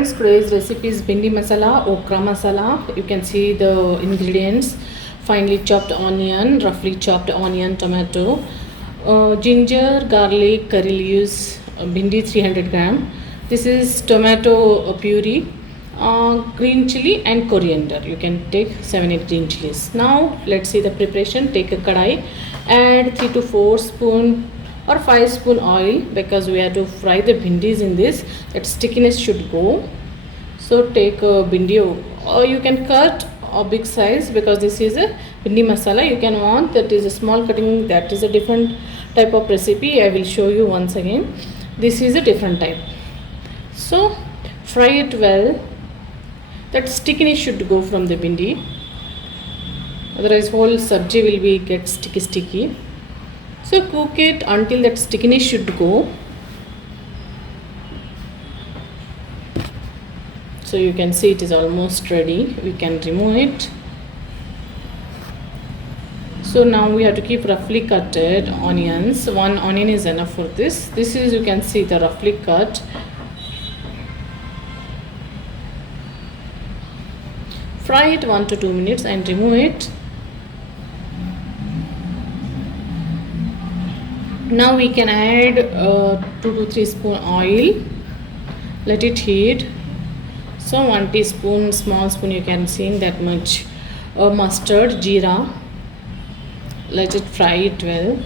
friends, today's recipe is Bhindi Masala, Okra Masala. You can see the ingredients: finely chopped onion, roughly chopped onion, tomato, ginger, garlic, curry leaves, bhindi 300 gram. This is tomato puree, green chili and coriander. You can take 7-8 green chilies. Now let's see the preparation. Take a kadai, add 3 to 4 spoon or 5 spoon oil, because we have to fry the bhindis in this. That stickiness should go. So take a bhindi, or you can cut a big size, because this is a bhindi masala. You can want that is a small cutting, that is a different type of recipe. I will show you once again. This is a different type. So fry it well. That stickiness should go from the bhindi, otherwise whole sabji will be get sticky. So cook it until that stickiness should go. So you can see it is almost ready. We can remove it. So now we have to keep roughly cutted onions. 1 onion is enough for this. This is, you can see, the roughly cut. Fry it 1 to 2 minutes and remove it. Now we can add 2 to 3 spoon oil. Let it heat. So 1 teaspoon, small spoon, you can see that much mustard, jeera. Let it fry it well.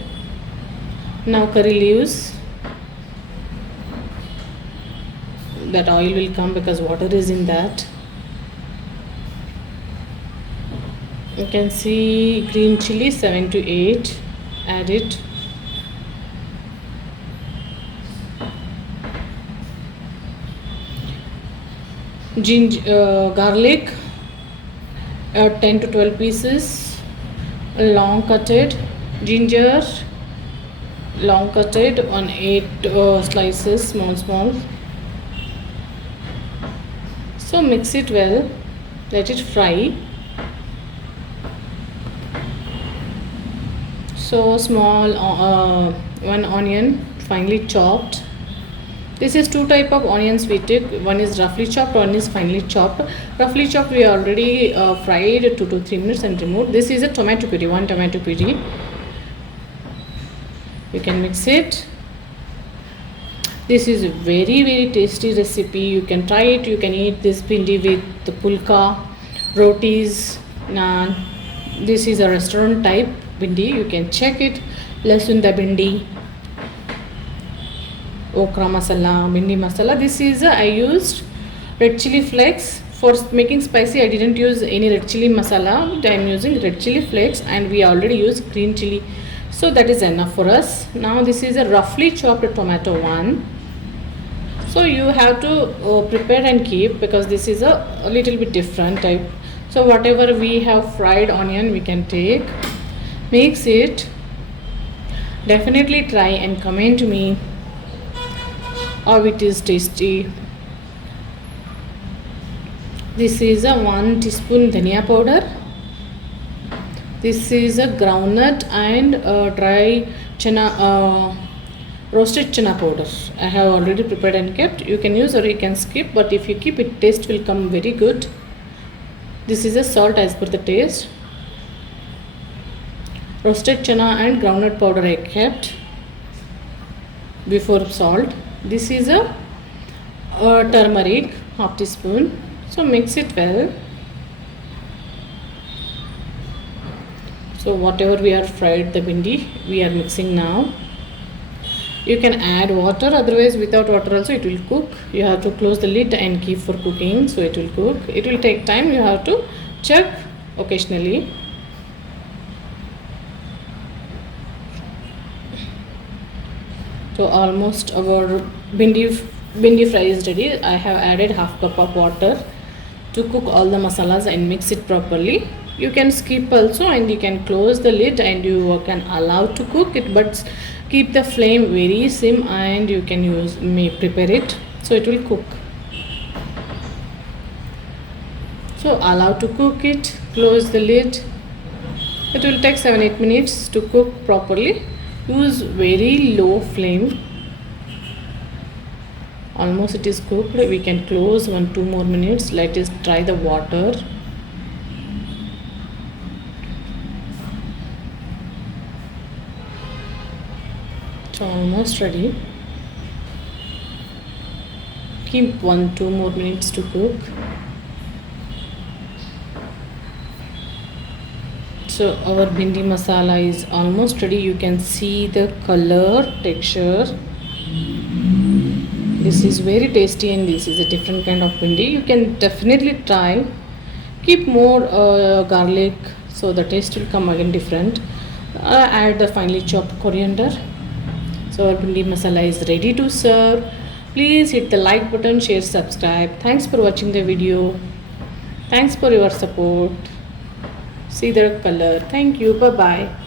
Now curry leaves. That oil will come because water is in that. You can see green chili 7 to 8. Add it. Ginger, garlic, 10 to 12 pieces, long cutted. Ginger, long cutted on 8 slices, small. So mix it well, let it fry. So small 1 onion, finely chopped. This is 2 type of onions we took. One is roughly chopped, one is finely chopped. Roughly chopped we already fried 2 to 3 minutes and removed. This is a tomato puree, 1 tomato puree. You can mix it. This is a very tasty recipe. You can try it. You can eat this bhindi with the pulka, rotis, naan. This is a restaurant type bhindi. You can check it. Lasun da bhindi, Okra masala, Bhindi masala. This is I used red chili flakes. For making spicy, I didn't use any red chili masala. I am using red chili flakes, and we already use green chili. So that is enough for us. Now this is a roughly chopped tomato one. So you have to prepare and keep, because this is a little bit different type. So whatever we have fried onion, we can take. Mix it. Definitely try and comment to me how it is tasty. This is a 1 teaspoon dhania powder. This is a groundnut and dry chana, roasted chana powder. I have already prepared and kept. You can use or you can skip, but if you keep it, taste will come very good. This is a salt as per the taste. Roasted chana and groundnut powder I kept before salt. This is a turmeric, half teaspoon. So mix it well. So whatever we are fried the bhindi, we are mixing now. You can add water, otherwise without water also it will cook. You have to close the lid and keep for cooking, so it will cook. It will take time. You have to check occasionally. So almost our bhindi fry is ready. I have added half cup of water to cook all the masalas and mix it properly. You can skip also, and you can close the lid and you can allow to cook it, but keep the flame very sim, and you can prepare it so it will cook. So allow to cook it, close the lid. It will take 7-8 minutes to cook properly. Use very low flame. Almost it is cooked. We can close 1-2 more minutes. Let us try the water. So almost ready. Keep 1-2 more minutes to cook. So our bhindi masala is almost ready. You can see the color, texture. This is very tasty and this is a different kind of bhindi. You can definitely try. Keep more garlic so the taste will come again different. Add the finely chopped coriander. So our bhindi masala is ready to serve. Please hit the like button, share, subscribe. Thanks for watching the video. Thanks for your support. See the color. Thank you. Bye bye.